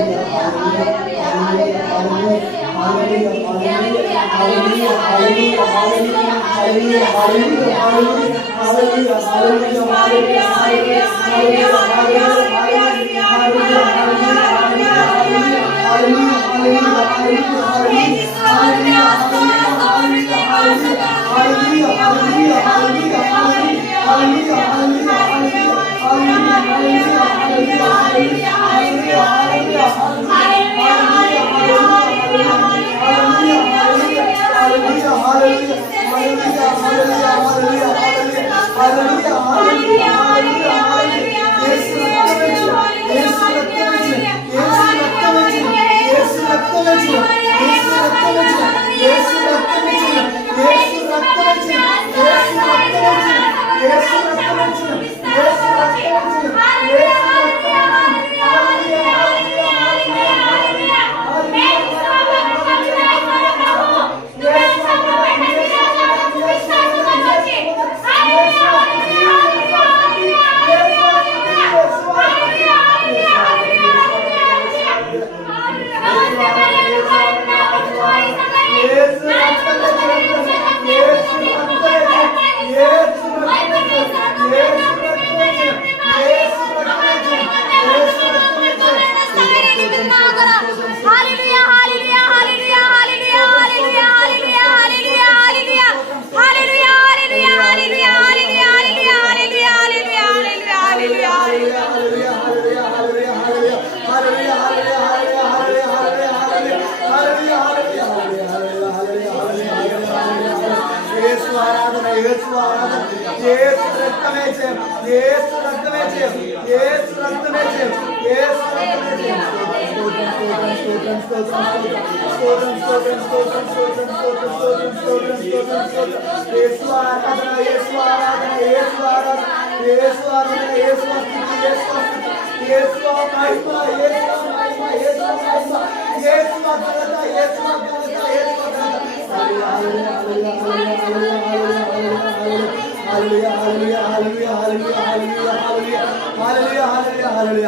Hallelujah. Yes, Yes, Hallelujah.